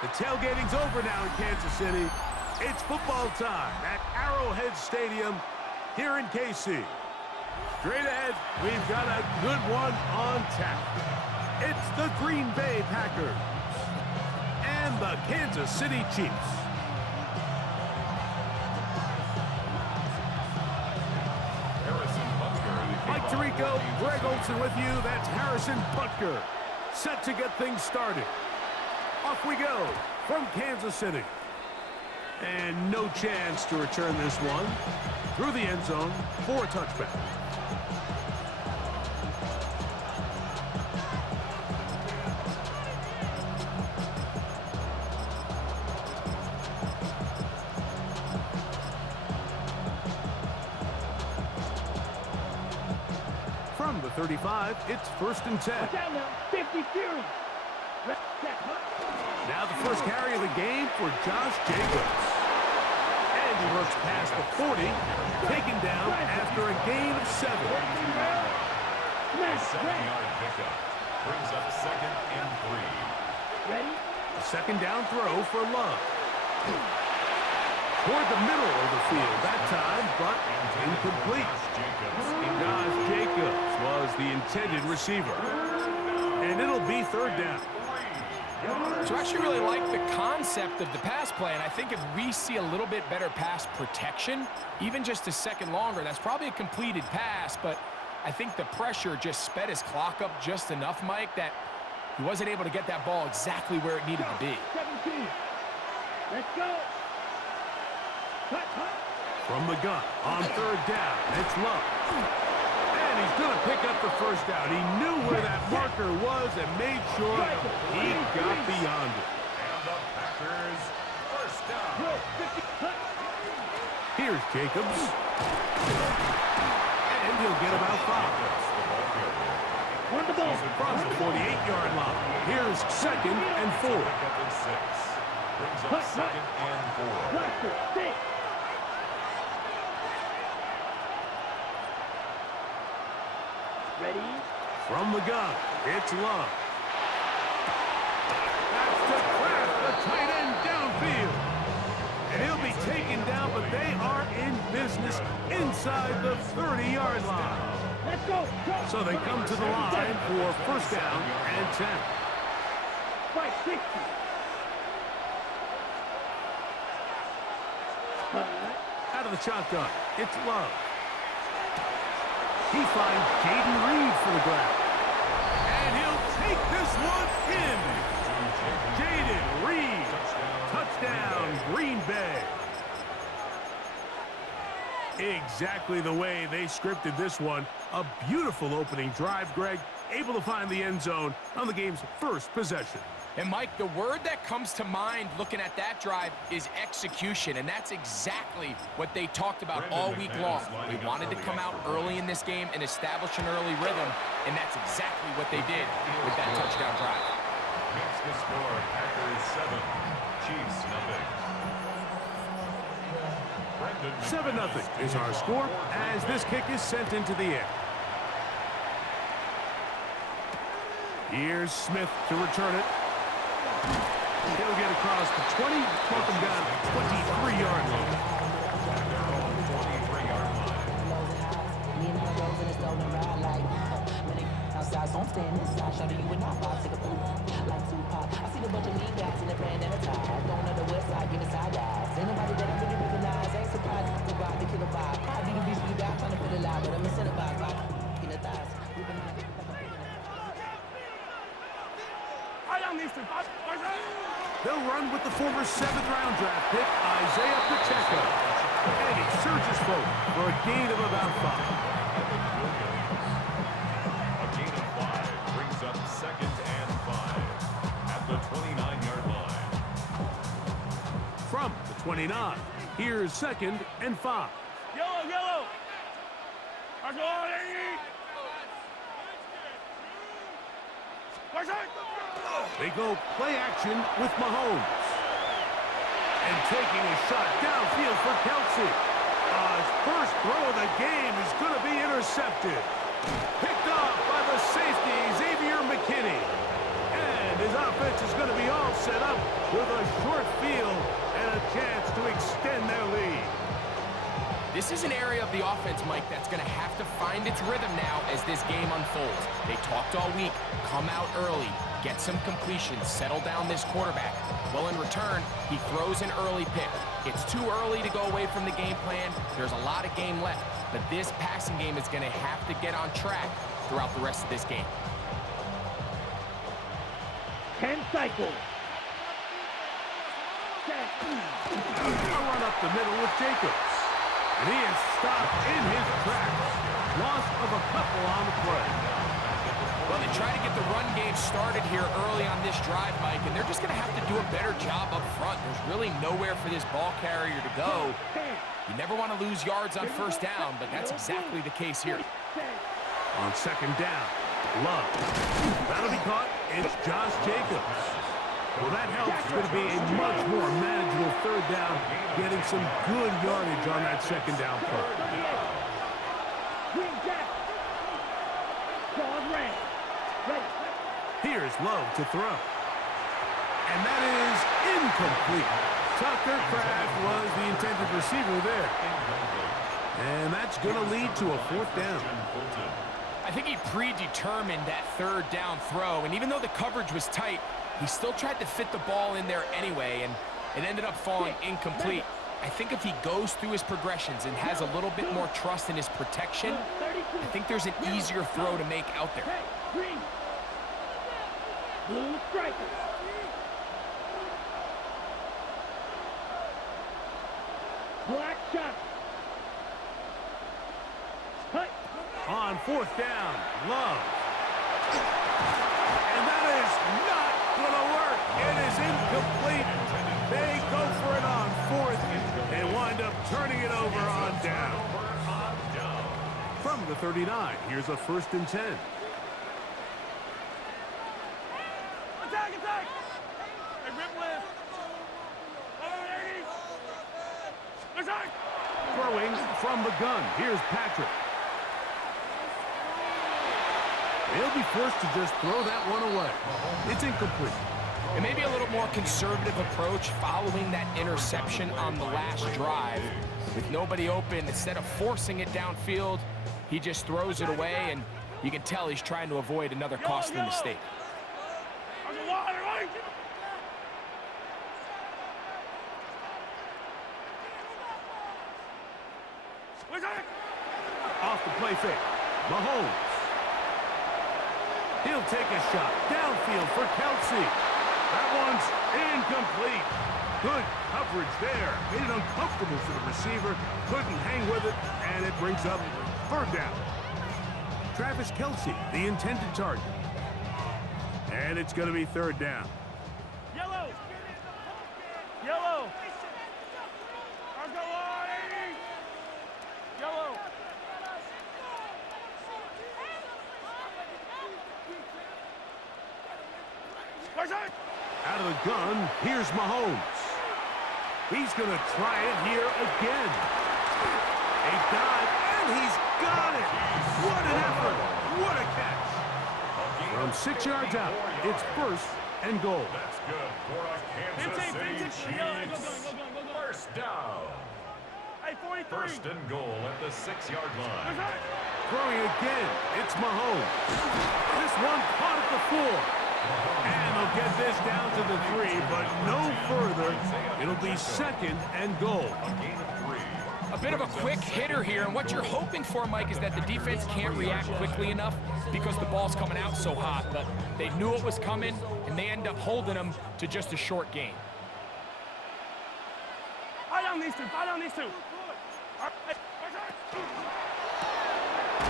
The tailgating's over now in Kansas City. It's football time at Arrowhead Stadium here in KC. Straight ahead, we've got a good one on tap. It's the Green Bay Packers and the Kansas City Chiefs. Mike Tirico, Greg Olsen with you. That's Harrison Butker. Set to get things started. Off we go from Kansas City. And no chance to return this one through the end zone for a touchback. From the 35, it's 1st and 10. Down now, 50 Fury. Now the first carry of the game for Josh Jacobs. And he works past the 40, taken down after a gain of 7. A 7-yard pickup brings up 2nd and 3. Ready? A second down throw for Love. Toward the middle of the field that time, but incomplete. Josh Jacobs was the intended receiver. And it'll be 3rd down. So I actually really like the concept of the pass play, and I think if we see a little bit better pass protection, even just a second longer, that's probably a completed pass, but I think the pressure just sped his clock up just enough, Mike, that he wasn't able to get that ball exactly where it needed to be. 17. Let's go. Cut. From the gun on 3rd down, it's Love. And he's going to pick up the first down. He knew where that marker was and made sure he got beyond it. And the Packers, 1st down. Here's Jacobs. And he'll get about 5. On the ball. From the 48-yard line, here's 2nd and 4. Pickup is 6. Brings up 2nd and 4. Cluster, 6. Ready? From the gun, it's Love. That's to Kraft, the tight end downfield. And he'll be taken down, but they are in business inside the 30-yard line. Let's go. So they come to the line for 1st down and 10. 560. Out of the shotgun, it's Love. He finds Jaden Reed for the grab. And he'll take this one in. Jaden Reed. Touchdown, Green Bay. Exactly the way they scripted this one. A beautiful opening drive, Greg. Able to find the end zone on the game's first possession. And, Mike, the word that comes to mind looking at that drive is execution, and that's exactly what they talked about all week long. They wanted to come out early in this game and establish an early rhythm, and that's exactly what they did with that touchdown drive. Makes the score Packers 7, Chiefs nothing. 7-0 is our score as this kick is sent into the air. Here's Smith to return it. He'll get across the 20, welcome down to the 23-yard line. They'll run with the former 7th-round draft pick, Isaiah Pacheco. And he surges forward for a gain of about 5. A gain of 5 brings up 2nd and 5 at the 29-yard line. From the 29, here's 2nd and 5. Yellow. They go play action with Mahomes. And taking a shot downfield for Kelsey. His first throw of the game is going to be intercepted. Picked off by the safety, Xavier McKinney. And And his offense is going to be all set up with a short field and a chance to extend their lead. This is an area of the offense, Mike, that's going to have to find its rhythm now as this game unfolds. They talked all week, come out early, get some completions, settle down this quarterback. Well, in return, he throws an early pick. It's too early to go away from the game plan. There's a lot of game left, but this passing game is going to have to get on track throughout the rest of this game. 10 cycles. A run up the middle with Jacobs. And he is stopped in his tracks. Loss of a couple on the play. Well, they try to get the run game started here early on this drive, Mike, and they're just going to have to do a better job up front. There's really nowhere for this ball carrier to go. You never want to lose yards on first down, but that's exactly the case here. On second down, Love. That'll be caught. It's Josh Jacobs. Well, that helps. It's going to be a much more manageable third down, getting some good yardage on that second down play. Here's Love to throw. And that is incomplete. Tucker Kraft was the intended receiver there. And that's going to lead to a fourth down. I think he predetermined that third down throw, and even though the coverage was tight, he still tried to fit the ball in there anyway, and it ended up falling incomplete. I think if he goes through his progressions and has a little bit more trust in his protection, I think there's an easier throw to make out there. Blue striker. Black shot. Cut. On fourth down, Love. And that is not going to work. It is incomplete. They go for it on fourth and wind up turning it over on down. From the 39, here's a 1st and 10. Attack, attack! Hey, rip left. Attack! Throwing from the gun, here's Patrick. They'll be forced to just throw that one away. It's incomplete. And maybe a little more conservative approach following that interception on the last drive. With nobody open, instead of forcing it downfield, he just throws it away, and you can tell he's trying to avoid another costly mistake. Off the play fake, Mahomes. He'll take a shot downfield for Kelsey. That one's incomplete. Good coverage there. Made it uncomfortable for the receiver. Couldn't hang with it, and it brings up 3rd down. Travis Kelsey, the intended target. And it's going to be 3rd down. Yellow. Yellow. I'll go on. Yellow. Out of the gun, here's Mahomes. He's going to try it here again. A dive, and he's got it. What an effort. What a catch. From 6 yards out, it's 1st and goal. That's good for a Kansas City Chiefs. First down. Hey, 43. 1st and goal at the 6-yard line. Throwing again, it's Mahomes. This one caught at the 4. And they'll get this down to the 3, but no further. It'll be 2nd and goal. A bit of a quick hitter here, and what you're hoping for, Mike, is that the defense can't react quickly enough because the ball's coming out so hot, but they knew it was coming, and they end up holding them to just a short gain. Fire down these two. Fire down these two.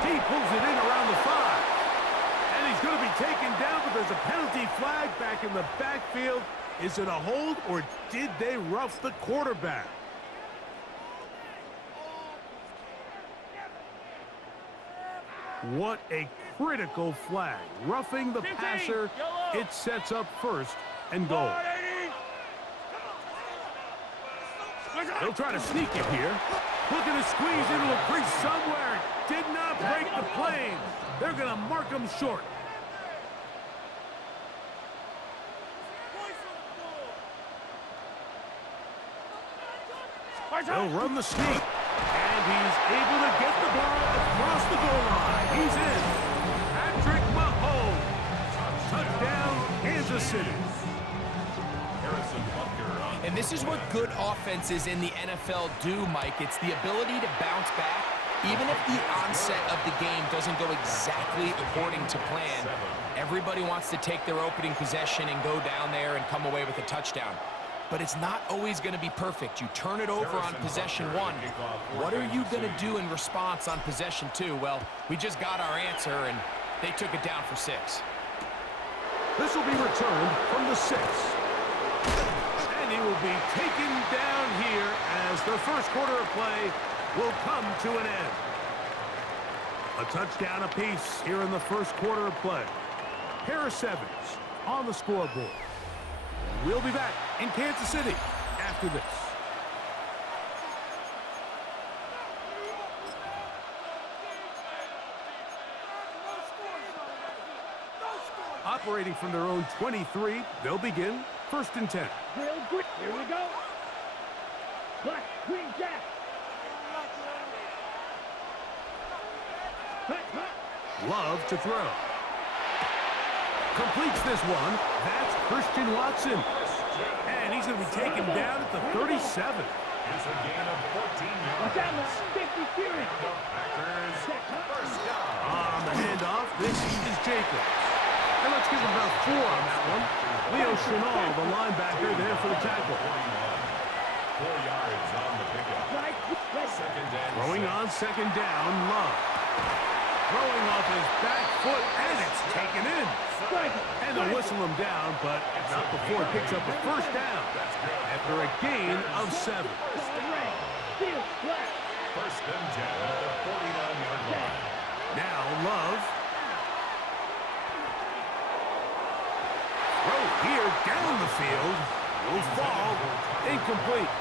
He pulls it in around the 5. And he's going to be taken down, but there's a penalty flag back in the backfield. Is it a hold, or did they rough the quarterback? What a critical flag. Roughing the passer, it sets up 1st and goal. They'll try to sneak it here. Looking to squeeze into a crease somewhere. Did not break the plane. They're going to mark him short. They'll run the sneak. And he's able to get the ball across the goal line. He's in. Patrick Mahomes. Touchdown, Kansas City. And this is what good offenses in the NFL do, Mike. It's the ability to bounce back, even if the onset of the game doesn't go exactly according to plan. Everybody wants to take their opening possession and go down there and come away with a touchdown. But it's not always going to be perfect. You turn it over on possession one. What are you going to do in response on possession two? Well, we just got our answer, and they took it down for 6. This will be returned from the 6. And he will be taken down here as the first quarter of play will come to an end. A touchdown apiece here in the first quarter of play. Harris Evans on the scoreboard. We'll be back in Kansas City after this. Operating from their own 23, they'll begin 1st and 10. Real good. Here we go. Black, green, jack. Love to throw. Completes this one. That's Christian Watson. And he's going to be taken down at the 37. It's a gain of 14 yards. Watch out, man. 50 series. Packers first down. On the handoff, this is Jacobs. And let's give him about 4 on that one. Leo Chenal, the linebacker, there for the tackle. 4 yards on the pickup. Second and Throwing on 2nd down, Love. Throwing off his back foot, and it's taken in. And they'll whistle him down, but not before he picks up a first down after a gain of 7. First and 10 at the 49-yard line. Now Love. Throw here down the field. Will fall. Incomplete.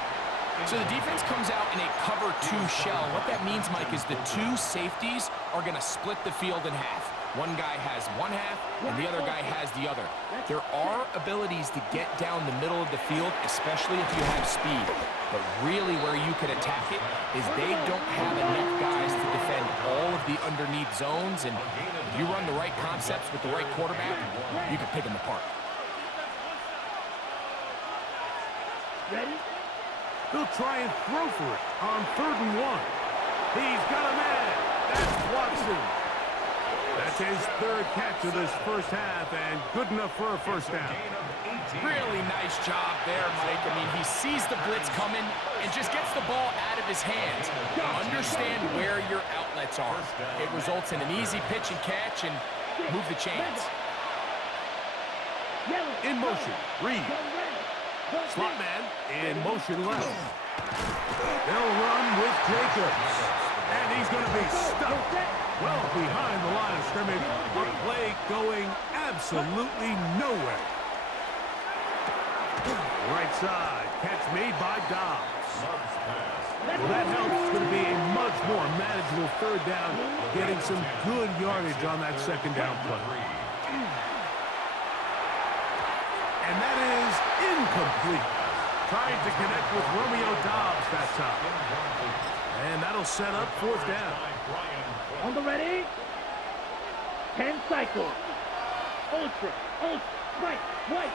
So the defense comes out in a cover 2 shell. What that means, Mike, is the 2 safeties are going to split the field in half. One guy has one half, and the other guy has the other. There are abilities to get down the middle of the field, especially if you have speed. But really where you can attack it is they don't have enough guys to defend all of the underneath zones, and if you run the right concepts with the right quarterback, you can pick them apart. Ready? He'll try and throw for it on 3rd and 1. He's got a man. That's Watson. That's his 3rd catch of this first half, and good enough for a first down. Really nice job there, Mike. I mean, he sees the blitz coming and just gets the ball out of his hands. Understand where your outlets are. It results in an easy pitch and catch and move the chains. In motion, Reed. Slot man in motion left. They'll run with Jacobs. And he's going to be stuck well behind the line of scrimmage. A play going absolutely nowhere. Right side. Catch made by Dobbs. Well, that helps. It's going to be a much more manageable 3rd down, getting some good yardage on that 2nd down play. And that is incomplete. Trying to connect with Romeo Dobbs that time. And that'll set up 4th down. On the ready. 10 cycles. Ultra, white.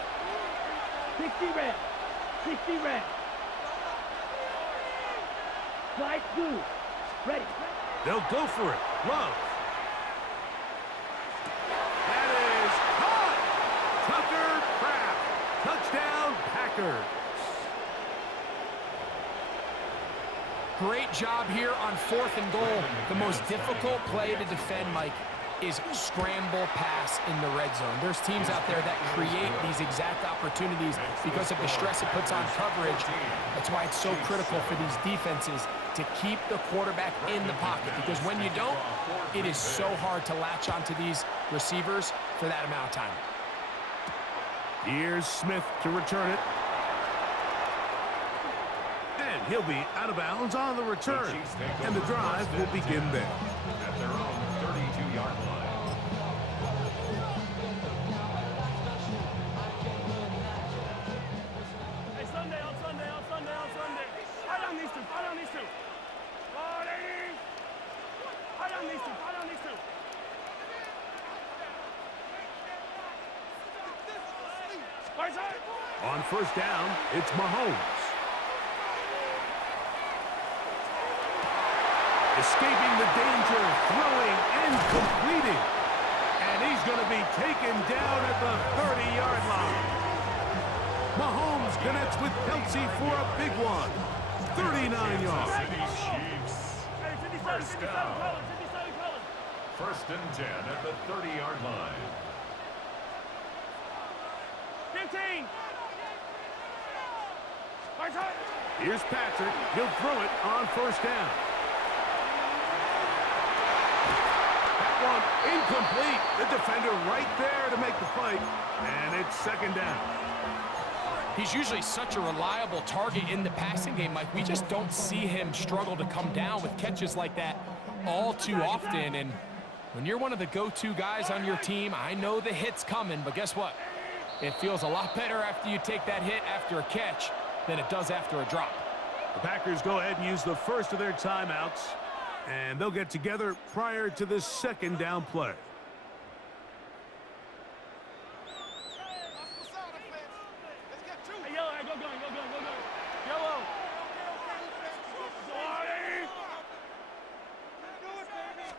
60 red. 60 red. Slide blue. Ready. They'll go for it. Love. That is caught. Tucker Kraft. Touchdown, Packers. Great job here on 4th and goal. The most difficult play to defend, Mike, is scramble pass in the red zone. There's teams out there that create these exact opportunities because of the stress it puts on coverage. That's why it's so critical for these defenses to keep the quarterback in the pocket, because when you don't, it is so hard to latch onto these receivers for that amount of time. Here's Smith to return it. And he'll be out of bounds on the return. And the drive will begin there. At their own 32-yard line. Hey, Sunday. Fight on these two. down these two. Fall down these two. Right side. On first down, it's Mahomes. Escaping the danger, throwing and completing. And he's going to be taken down at the 30-yard line. Mahomes connects with Kelsey for a big one. 39 yards. Hey, 57 colors. 57 colors. First and 10 at the 30-yard line. 15. Right side. Here's Patrick. He'll throw it on first down. That one incomplete. The defender right there to make the play. And it's second down. He's usually such a reliable target in the passing game, Mike. We just don't see him struggle to come down with catches like that all too often. And when you're one of the go-to guys on your team, I know the hit's coming, but guess what? It feels a lot better after you take that hit after a catch than it does after a drop. The Packers go ahead and use the first of their timeouts, and they'll get together prior to this second down play. Hey, yellow, hey, go. Yellow.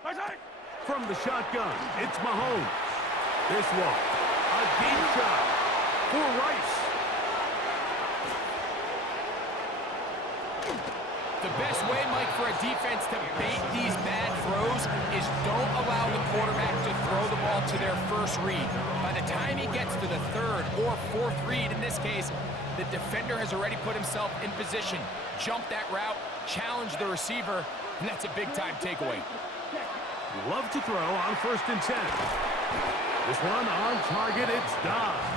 Right side. From the shotgun, it's Mahomes. This one, a deep shot for Rice. The best way, Mike, for a defense to bait these bad throws is don't allow the quarterback to throw the ball to their first read. By the time he gets to the third or fourth read, in this case, the defender has already put himself in position, jumped that route, challenged the receiver, and that's a big-time takeaway. Love to throw on first and 10. This one on target, it's Dobbs.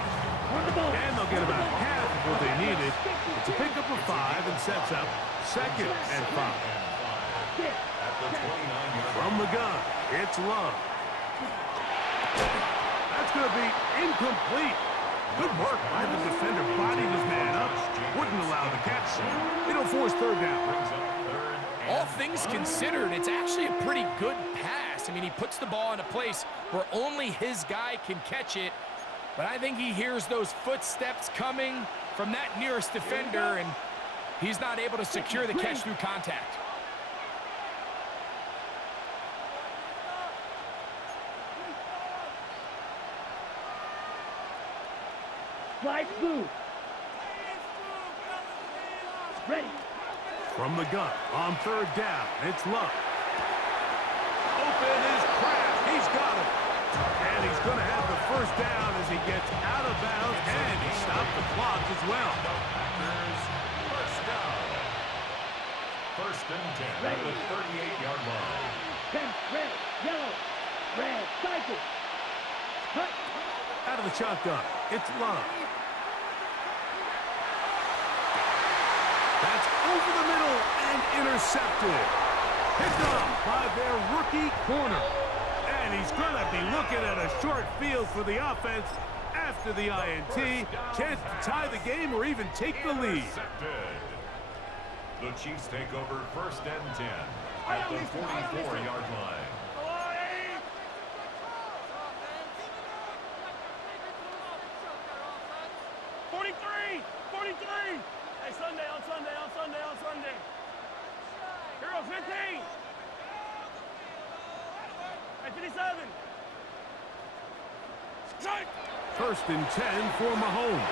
And they'll get about half of what they needed. It's a pickup of 5 and sets up second and 5. At the 29-yard From the gun, it's Love. That's going to be incomplete. Good work by the defender. Bodied his man up. Wouldn't allow the catch. It'll force third down. All things considered, it's actually a pretty good pass. I mean, he puts the ball in a place where only his guy can catch it. But I think he hears those footsteps coming from that nearest defender, and he's not able to secure the catch through contact. Flag blue. Ready. From the gun, on third down, it's Love. Open is Kraft. He's got him. And he's going to have the first down as he gets out of bounds, and he stopped the clock as well. First down. First and 10 at the 38-yard line. 10, red, yellow, red, cycle. Cut. Out of the shotgun, it's Love. That's over the middle and intercepted. Picked up by their rookie corner. And he's going to be looking at a short field for the offense after the INT. Chance to tie the game or even take the lead. The Chiefs take over first and 10 at the 44-yard line. 43. Hey, Sunday. Hero 15. Hey, 57. First and 10 for Mahomes.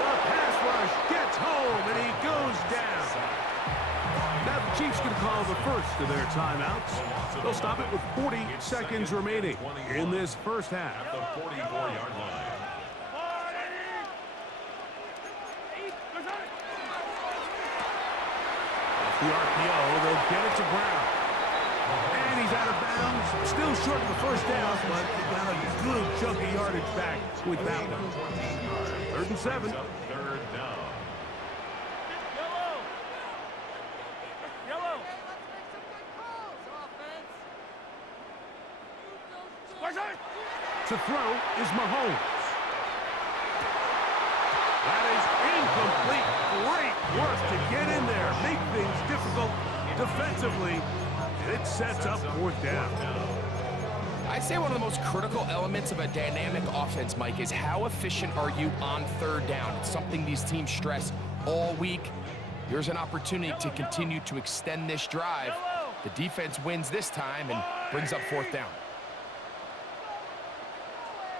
The pass rush gets home, and he goes down. Now the Chiefs going to call the first of their timeouts. They'll stop it with 40 seconds remaining in this first half. At the 44-yard line. The RPO, they'll get it to Brown. And he's out of bounds. Still short of the first down, but he got a good chunk of yardage back with that one. 3rd and 7. Third down. Yellow. To throw is Mahomes. That is incomplete. Great work to get in there, make things difficult defensively. It sets up fourth down. I'd say one of the most critical elements of a dynamic offense, Mike, is how efficient are you on third down. It's something these teams stress all week. Here's an opportunity to continue to extend this drive. The defense wins this time and brings up fourth down.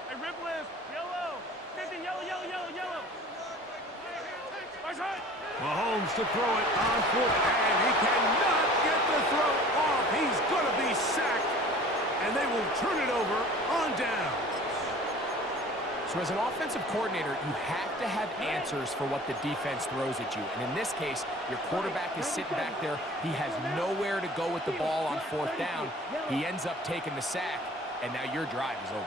Hey, rip list, yellow. 50, yellow, yellow, yellow, yellow. Right. Mahomes to throw it on fourth, and he cannot get the throw off. He's going to be sacked, and they will turn it over on down. So as an offensive coordinator, you have to have answers for what the defense throws at you. And in this case, your quarterback is sitting back there. He has nowhere to go with the ball on fourth down. He ends up taking the sack, and now your drive is over.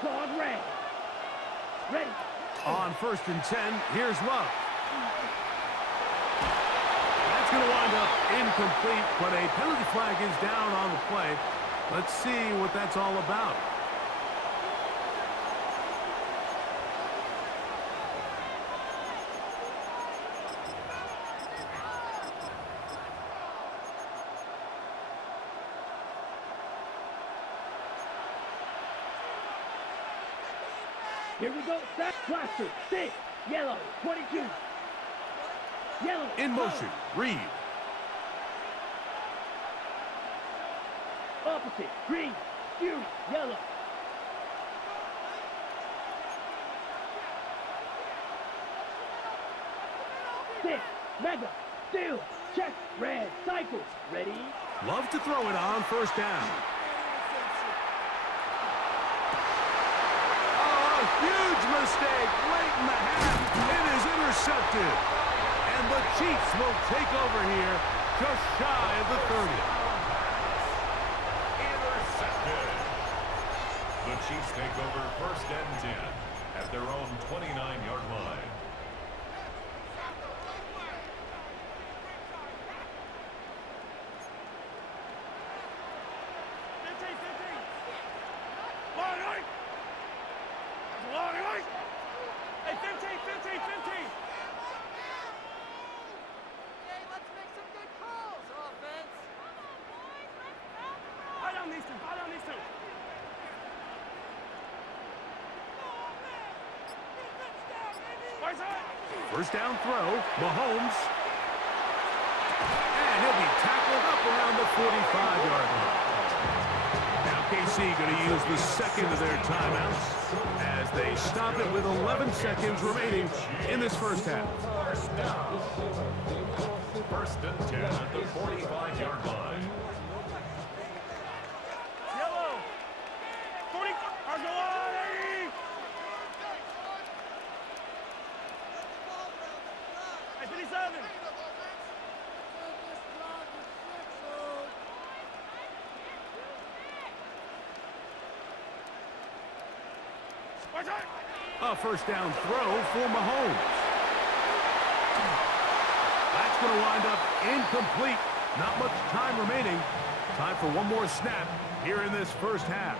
Claude Ray. Ready. On 1st and 10, here's Love. That's going to wind up incomplete, but a penalty flag is down on the play. Let's see what that's all about. Here we go. Sack cluster. 6. Yellow. 22. Yellow. In motion, Reed. Opposite. Green. Fury. Yellow. Six. Mega. Steel. Check. Red. Cycle. Ready. Love to throw it on 1st down. Huge mistake late in the half. It is intercepted. And the Chiefs will take over here just shy of the 30th. Intercepted. The Chiefs take over 1st and 10 at their own 29-yard line. Hey, 15, 15, 15. First down throw, Mahomes. And he'll be tackled up around the 45-yard line. Now KC going to use the second of their timeouts as they stop it with 11 seconds remaining in this first half. First and 10 at the 45-yard line. Yellow. 40. Hey, 57. A first down throw for Mahomes. That's going to wind up incomplete. Not much time remaining. Time for one more snap here in this first half.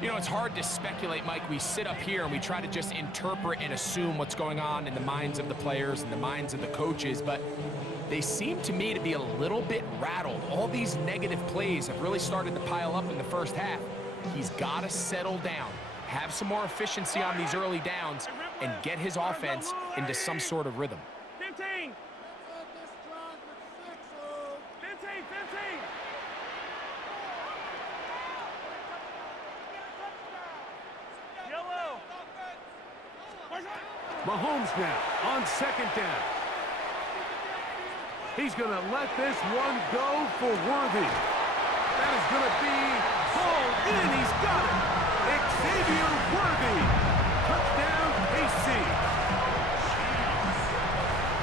You know, it's hard to speculate, Mike. We sit up here and we try to just interpret and assume what's going on in the minds of the players and the minds of the coaches, but they seem to me to be a little bit rattled. All these negative plays have really started to pile up in the first half. He's got to settle down, have some more efficiency on these early downs, and get his offense into some sort of rhythm. 15. 15, 15. Yellow. Mahomes now on second down. He's going to let this one go for Worthy. That is going to be pulled in. He's got it. Xavier Worthy. Touchdown, KC.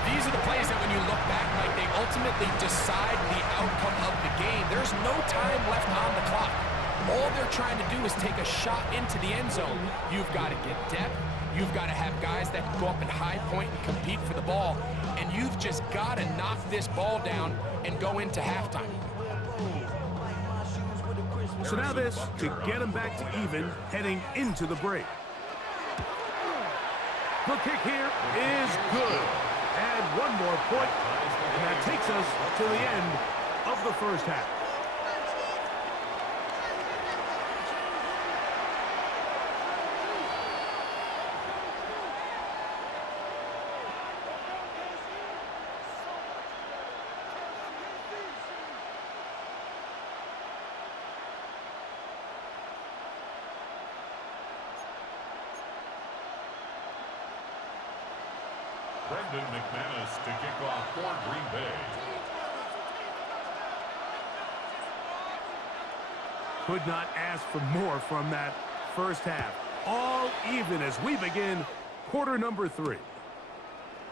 These are the plays that when you look back, Mike, they ultimately decide the outcome of the game. There's no time left on the clock. All they're trying to do is take a shot into the end zone. You've got to get depth. You've got to have guys that can go up and high point and compete for the ball. And you've just got to knock this ball down and go into halftime. So now this to get him back to even heading into the break. The kick here is good. And one more point And that takes us to the end of the first half. Brendan McManus to kick off for Green Bay. Could not ask for more from that first half. All even as we begin quarter number 3.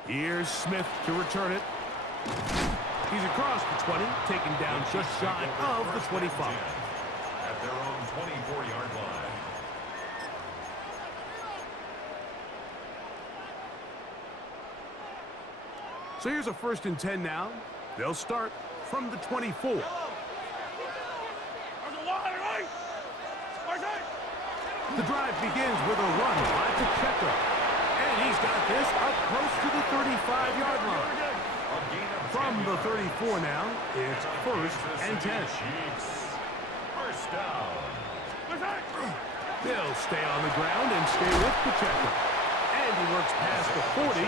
Here's Smith to return it. He's across the 20, taken down just shy of the 25. At their own 24-yard line. So here's a 1st and 10 now. They'll start from the 24. The drive begins with a run by Pacheco. And he's got this up close to the 35-yard line. From the 34 now, it's 1st and 10. First down. They'll stay on the ground and stay with Pacheco. And he works past the 40,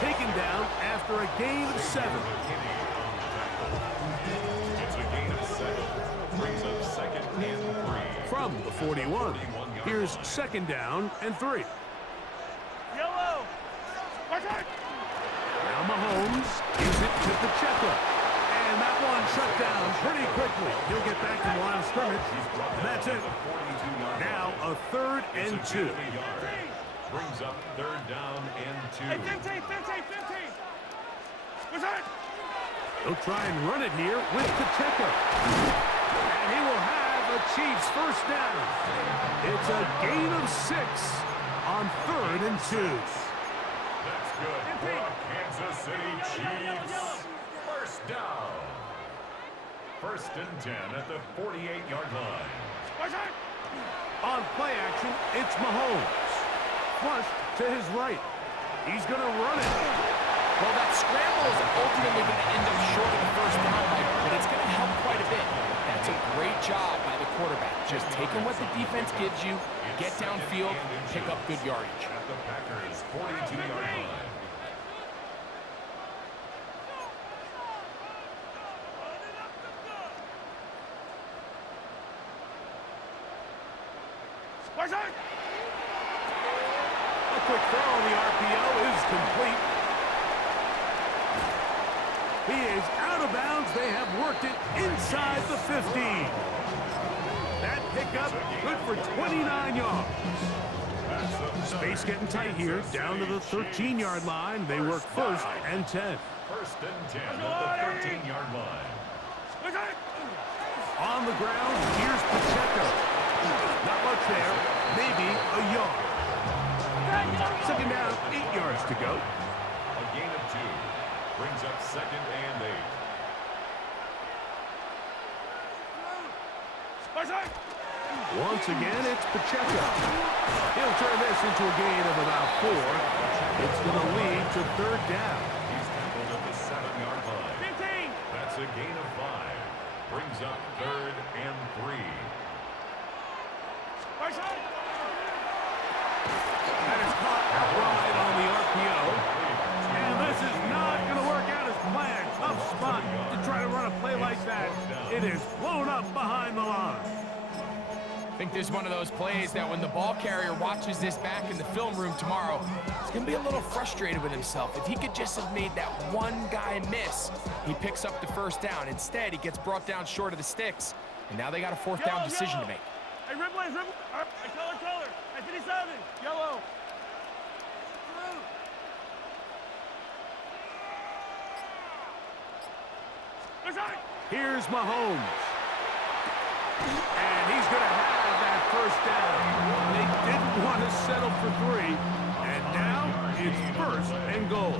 taken down after a gain of 7. It's a gain of 7. Brings up 2nd and 3. From the 41, here's 2nd down and 3. Yellow. Now Mahomes gives it to Pacheco. And that one shut down pretty quickly. He'll get back to the line of scrimmage. And that's it. Now a 3rd and 2. Brings up 3rd down and 2. Hey, 15. What's that? They'll try and run it here with Pacheco. And he will have a Chiefs first down. It's a gain of 6 on 3rd and 2. That's good for Kansas City Chiefs. First down. 1st and 10 at the 48-yard line. What's that? On play action, it's Mahomes. Flushed to his right. He's going to run it. Well, that scramble is ultimately going to end up short of the first down, but it's going to help quite a bit. That's a great job by the quarterback. Just taking what the defense gives you, get downfield, pick up good yardage. At the Packers' 42-yard line. What's that? A quick throw on the RPO is complete. He is out of bounds. They have worked it inside the 15. That pickup good for 29 yards. Space getting tight here. Down to the 13-yard line. They work 1st and 10. 1st and 10 at the 13-yard line. What's that? On the ground, here's Pacheco. Not much there. Maybe a yard. 2nd down, 8 yards to go. A gain of 2. Brings up 2nd and 8. What's that? Once again, it's Pacheco. He'll turn this into a gain of about 4. It's going to lead to 3rd down. He's tackled at the 7-yard line. 15. That's a gain of 5. Brings up 3rd and 3. What's that? That is caught outright on the RPO. And this is not going to work out as planned. Tough spot to try to run a play like that. It is blown up behind the line. I think this is one of those plays that when the ball carrier watches this back in the film room tomorrow, he's going to be a little frustrated with himself. If he could just have made that one guy miss, he picks up the 1st down. Instead, he gets brought down short of the sticks, and now they got a 4th down decision to make. Hey, Ripley's Ripley. Color. Hey, 57. Yellow. Here's Mahomes. And he's going to have that 1st down. They didn't want to settle for 3. And now it's 1st and goal.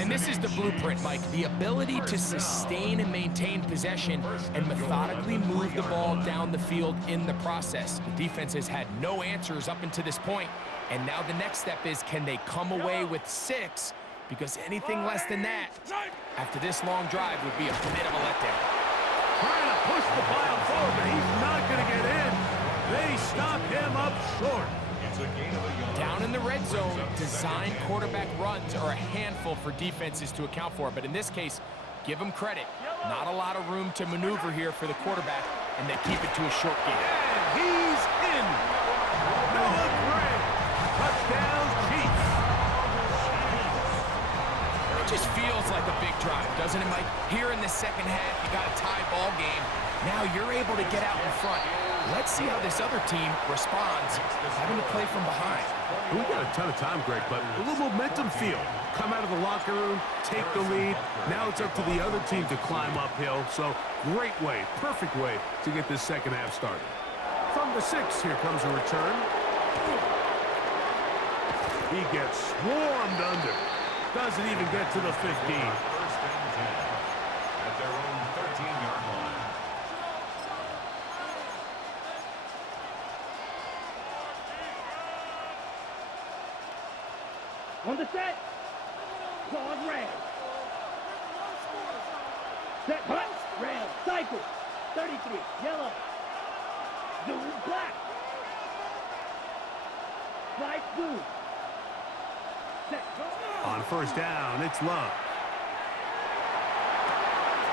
And this is the blueprint, Mike. The ability to sustain and maintain possession and methodically move the ball down the field in the process. The defense has had no answers up until this point. And now the next step is, can they come away with 6 because anything less than that after this long drive would be a bit of a letdown. Trying to push the ball forward, but he's not going to get in. They stop him up short. It's a gain of a yard. Down in the red zone, design quarterback runs are a handful for defenses to account for, but in this case, give them credit. Not a lot of room to maneuver here for the quarterback, and they keep it to a short game. And he's in. Noah Gray. Touchdown, Chiefs. It just feels like a big drive, doesn't it, Mike? Here in the second half, you got a tie ball game. Now you're able to get out in front. Let's see how this other team responds, having to play from behind. We got a ton of time, Greg, but a little momentum feel. Come out of the locker room, take the lead. Now it's up to the other team to climb uphill. So great way, perfect way to get this second half started. From the 6, here comes a return. He gets swarmed under. Doesn't even get to the 15. First and 10 at their own 13-yard line. On the set. Claws red. Set hut. Red. Cycle. 33. Yellow. Zoom black. Flight blue. Set. On first down, it's Love.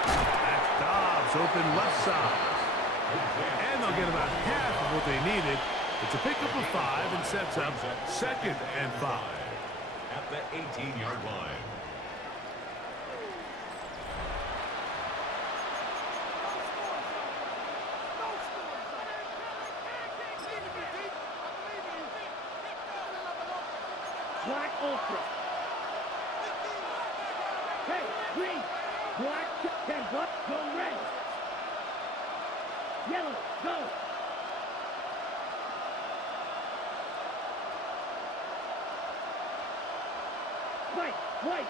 That's Dobbs, open left side. And they'll get about half of what they needed. It's a pickup of 5 and sets up 2nd and 5. At the 18-yard line. Black ultra. Hey, green. Black. 10 up. Go red. Yellow. Go. White. White.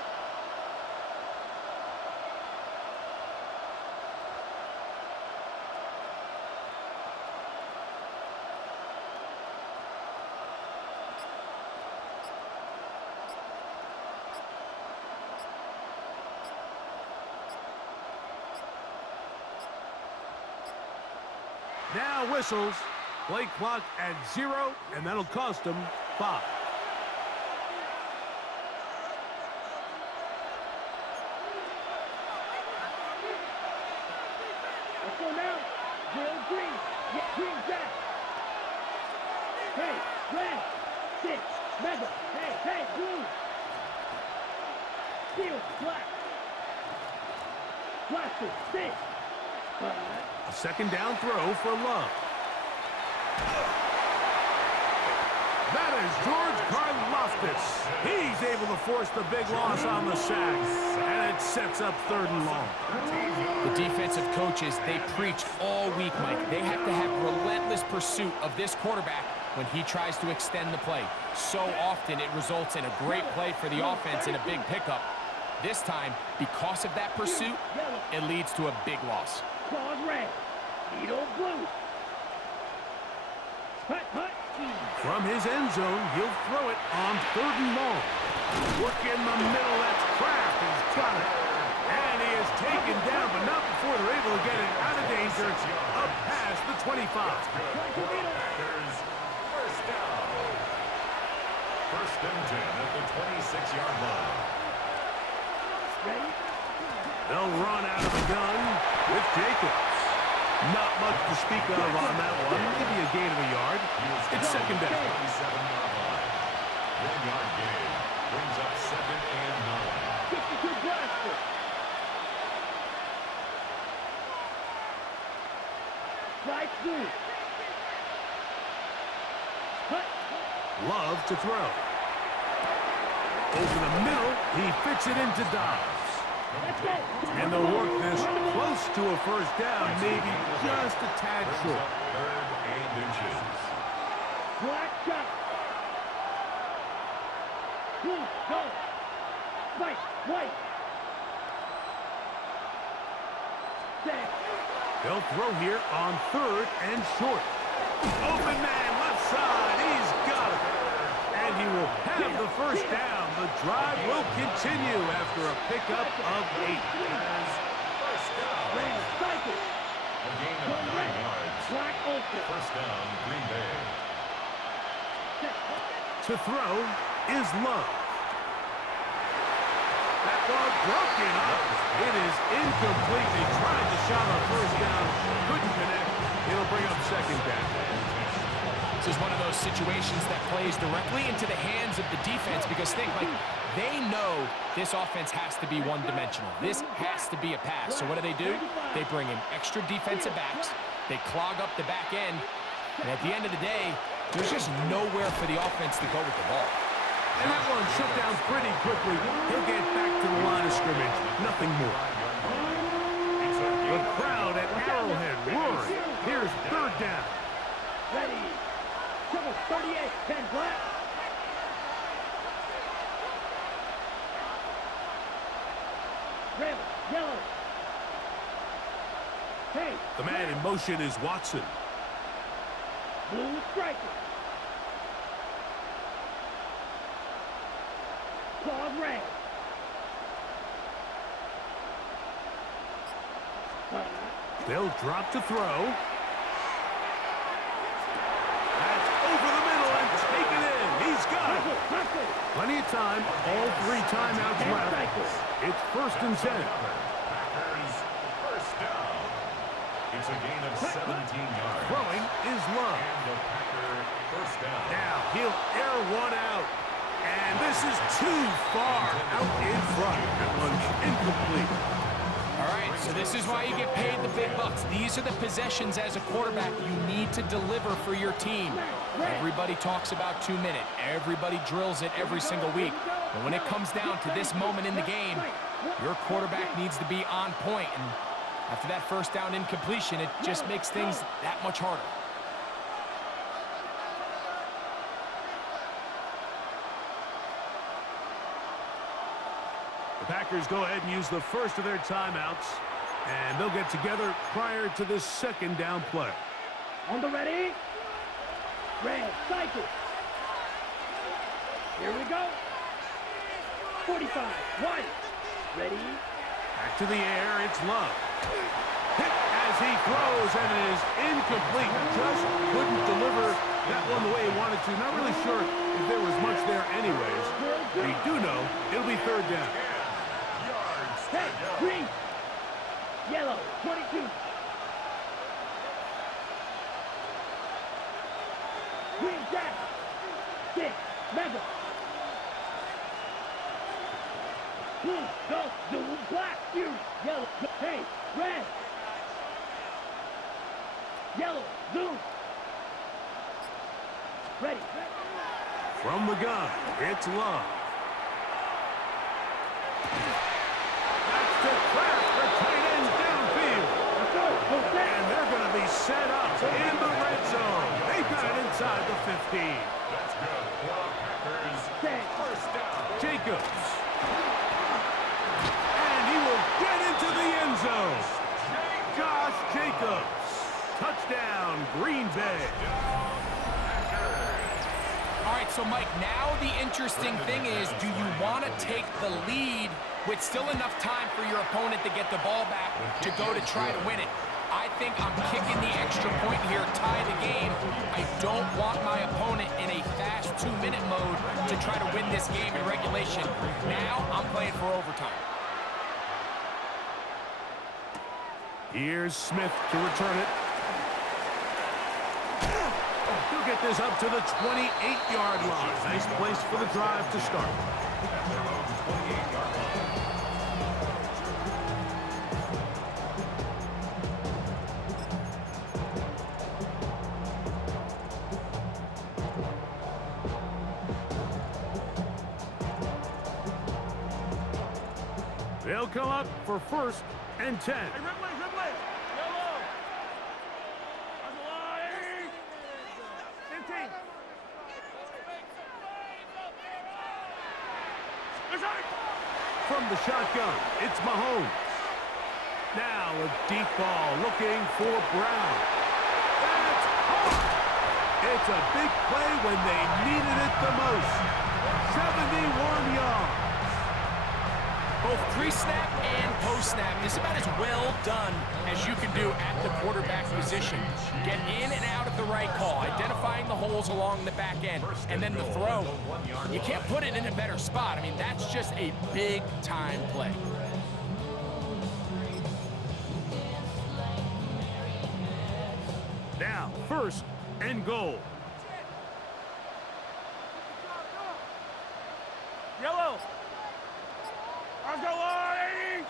Now whistles. Play clock at 0, and that'll cost them 5. Let's go now. Zero green. Yeah, green back. Hey, red. 6. Mega. Hey, blue. Steel. Black. Plastic. 6. A second down throw for Love. That is George Karlaftis. He's able to force the big loss on the sack, and it sets up 3rd and long. The defensive coaches, they preach all week, Mike. They have to have relentless pursuit of this quarterback when he tries to extend the play. So often it results in a great play for the offense and a big pickup. This time, because of that pursuit, it leads to a big loss. Claws red. Needle blue. Hut, hut. From his end zone, he'll throw it on 3rd and long. Work in the middle, that's Kraft. He's got it. And he is taken down, but not before they're able to get it out of danger up past the 25. Packers first down. First and 10 at the 26-yard line. Ready? They'll run out of the gun with Jacobs. Not much to speak of on that one. Maybe a gain of a yard. It's second down. 27-yard line. 1-yard gain brings up 2nd and 9. 62 blaster. Right blue. Hut. Love to throw. Over the middle, he fits it into Dobbs. Let's go. And they'll work this close to a first down, maybe just a tad short. 3rd and inches. Black shot. Blue, go. White, white. Set. They'll throw here on 3rd and short. Open man, left side, he's got it. And he will have the first down. The drive will continue after a pickup of 8. First down. Rams, cycle. A gain of 9 yards. Black open. First down, Green Bay. To throw is Love. That ball broken up. It is incomplete. They tried to shot on first down. Couldn't connect. It'll bring up second down. This is one of those situations that plays directly into the hands of the defense because they know this offense has to be one-dimensional. This has to be a pass. So what do? They bring in extra defensive backs. They clog up the back end. And at the end of the day, there's just nowhere for the offense to go with the ball. And that one shut down pretty quickly. He'll get back to the line of scrimmage. Nothing more. The crowd at Arrowhead roaring. Here's third down. Ready. Triple 38, 10 black. Red, yellow. Hey. The man in motion is Watson. Blue striker. Claude red. They'll drop to throw. That's over the middle and taken in. He's got it. Plenty of time. All 3 timeouts left. It's first and 10. Packers, first down. It's a gain of 17 yards. Throwing is Love. And the Packer first down. Now he'll air one out. And this is too far out in front. That one's incomplete. All right, so this is why you get paid the big bucks. These are the possessions as a quarterback you need to deliver for your team. Everybody talks about 2-minute. Everybody drills it every single week. But when it comes down to this moment in the game, your quarterback needs to be on point. And after that first down incompletion, it just makes things that much harder. The Packers go ahead and use the first of their timeouts, and they'll get together prior to this second down play. On the ready. Red, cycle. Here we go. 45, white. Ready. Back to the air, it's Love. Hit as he throws, and it is incomplete. Just couldn't deliver that one the way he wanted to. Not really sure if there was much there anyways. We do know it'll be third down. Hey, green. Yellow, 22. Green jack. 6, mega. Blue, go, blue, black, huge. Yellow, hey, red. Yellow, blue. Ready. From the gun, it's Love. That's the Kraft, the tight end downfield. And they're going to be set up in the red zone. They've got it inside the 15. That's good. Packers, first down. Jacobs. And he will get into the end zone. Josh Jacobs. Touchdown, Green Bay. All right, so Mike, now the interesting thing is, do you want to take the lead with still enough time for your opponent to get the ball back to go to try to win it? I think I'm kicking the extra point here, tie the game. I don't want my opponent in a fast 2-minute mode to try to win this game in regulation. Now I'm playing for overtime. Here's Smith to return it. He'll get this up to the 28-yard line. Nice place for the drive to start. They'll come up for first and 10. From the shotgun, it's Mahomes. Now a deep ball looking for Brown. That's hard. It's a big play when they needed it the most. 71 yards. pre-snap and post-snap is about as well done as you can do at the quarterback position. Get in and out at the right call, identifying the holes along the back end, and then the throw. You can't put it in a better spot. I mean, that's just a big-time play. Now, first and goal. Yellow. Let's go, Lottie.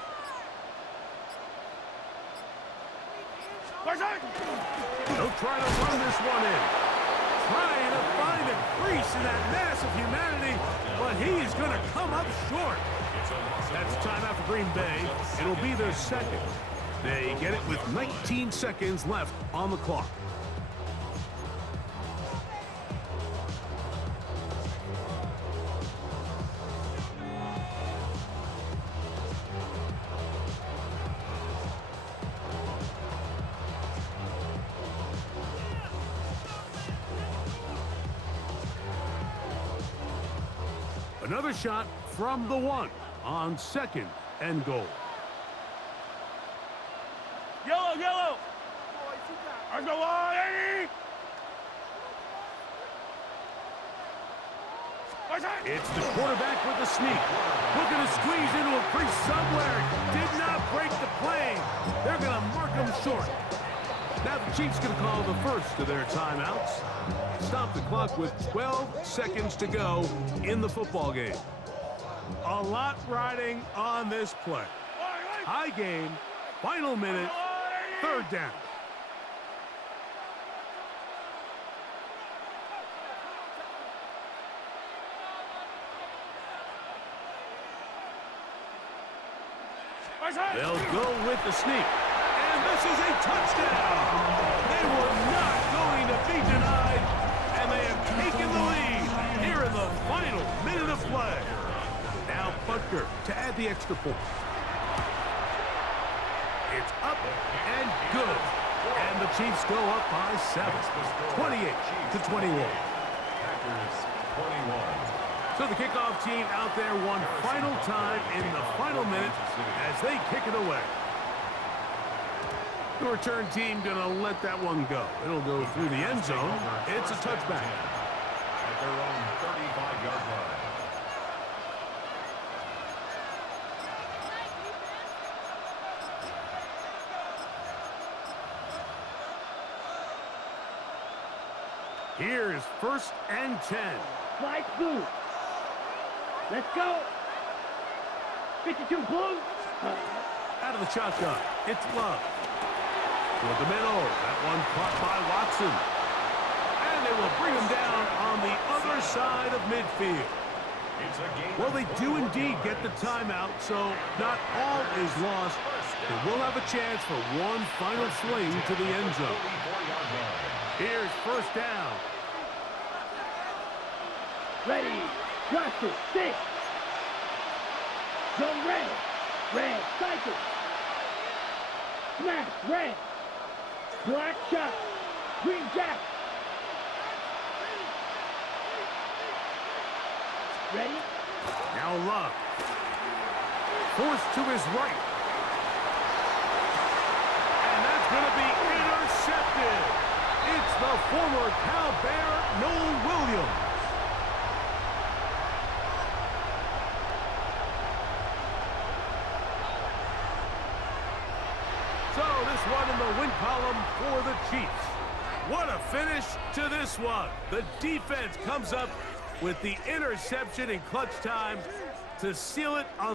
They'll try to run this one in. Trying to find a crease in that mass of humanity, but he is going to come up short. That's timeout for Green Bay. It'll be their second. They get it with 19 seconds left on the clock. Another shot from the one on second and goal. Yellow. Let's go, Lottie. It's the quarterback with the sneak. Looking to squeeze into a crease somewhere. Did not break the plane. They're going to mark him short. Now the Chiefs going to call the first of their timeouts. Stop the clock with 12 seconds to go in the football game. A lot riding on this play. High game, final minute, third down. They'll go with the sneak. And this is a touchdown. They were not going to be denied, and they have taken the lead here in the final minute of play. Now Butker to add the extra point. It's up and good. And the Chiefs go up by 7, 28-21. Packers 21. So the kickoff team out there one final time in the final minute as they kick it away. The return team going to let that one go. It'll go through the end zone. It's a touchback. At their own 35-yard line. Here's first and 10. Flight blue. Let's go. 52 blue. Out of the shotgun. It's Love. Toward the middle. That one caught by Watson. And they will bring him down on the other side of midfield. Well, they do indeed get the timeout, so not all is lost. They will have a chance for one final swing to the end zone. Here's first down. Ready. Cluster. 6. Zone red. Red. Cycle. Smash. Red. Black shot. Green jack. Ready? Now Love. Forced to his right. And that's going to be intercepted. It's the former Cal Bear, Noel Williams. So this one in the win column for the Chiefs. What a finish to this one. The defense comes up with the interception in clutch time to seal it on